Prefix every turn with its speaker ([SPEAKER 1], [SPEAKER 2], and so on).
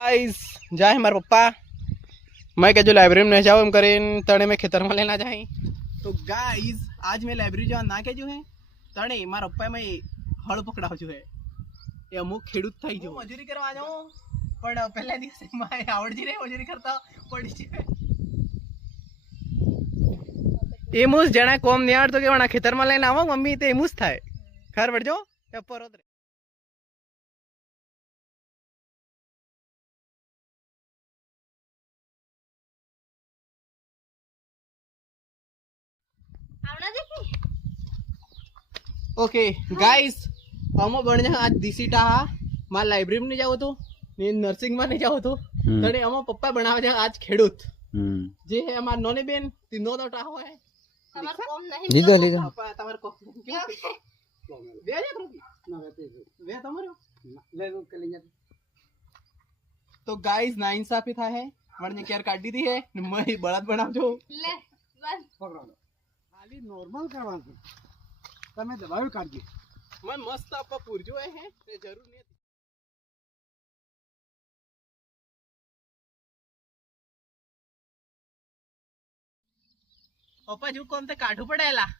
[SPEAKER 1] Guys જાય મારા પપ્પા मैं कह जो लाइब्रेरी में नहीं जाओ एम करीन तने में खेतर में लेना जाए तो गाइस आज मैं लाइब्रेरी जवा ना के जो है તણે મારા પપ્પાએ મેં હળ પકડાવજો હે એ અમુક ખેડૂત થઈ જો મજૂરી કરવા જાઉં પણ પહેલા દિવસે મારે આવડતી નહીં મજૂરી કરતા પડી છે એમ જ જણા કોમ નહીં આવડતો કે વણા ખેતરમાં લઈને આવો મમ્મી તે એમ જ થાય ખબર પડજો એ ઓકે ગાઈસ અમે ભણ્યા આજ દિસીટા હા માર લાઇબ્રેરી ને જાવ તો ને નર્સિંગમાં ને જાવ
[SPEAKER 2] તો.
[SPEAKER 1] તને અમારા પપ્પા બનાવે છે આજ ખેડૂત. જે હે અમાર નોને બેન તીનો તો ટા હોય
[SPEAKER 2] લીધો લીધો.
[SPEAKER 1] પપ્પા તમારે કો બે હજાર રૂપિયા. વે તમારો? તો ગાઈસ ના ઇન્સાફી થાય હે મને કેર કાઢી દી હે ને મય બળદ બનાવજો.
[SPEAKER 3] ખાલી નોર્મલ કરવાનું. છે તમે દબાવી કાઢજો.
[SPEAKER 1] મને મસ્ત આપવા પૂરજો હે તે જરૂર નહીં હતી પપ્પા જો કોમ તે કાઢું પડેલા